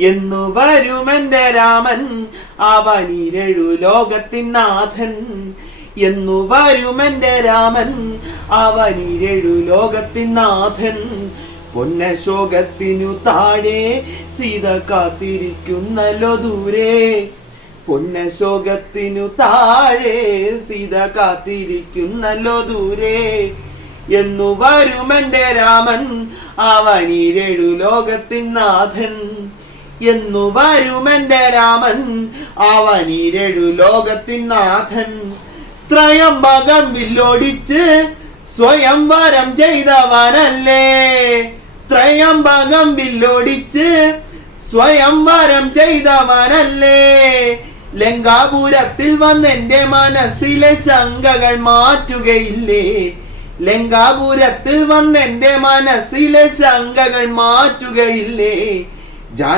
എന്നു വരുമെന്റെ രാമൻ അവനിരഴു ലോകത്തിൻ നാഥൻ. എന്നു വരുമെന്റെ രാമൻ അവനിരഴു ലോകത്തിൻ നാഥൻ. പൊന്നശോകത്തിനു താഴെ സീത കാത്തിരിക്കുന്നല്ലോ ദൂരെ. പൊന്നശോകത്തിനു താഴെ സീത കാത്തിരിക്കുന്നല്ലോ ദൂരെ. എന്നു വരുമെന്റെ രാമൻ അവനിരഴു ലോകത്തിൻ നാഥൻ. എന്നു വരുമെന്റെ രാമൻ അവനിരഴു ലോകത്തിൻ നാഥൻ. ത്രയംബകം വില്ലോടിച്ച് സ്വയംവരം ചെയ്തവനല്ലേ. ത്രയംബകം വില്ലോടിച്ച് സ്വയംവരം ചെയ്തവനല്ലേ. ലങ്കാപുരത്തിൽ വന്നെന്റെ മനസ്സിലെ ശങ്കകൾ മാറ്റുകയില്ലേ. ലങ്കാപുരത്തിൽ വന്നെന്റെ മനസ്സിലെ ശങ്കകൾ മാറ്റുകയില്ലേ.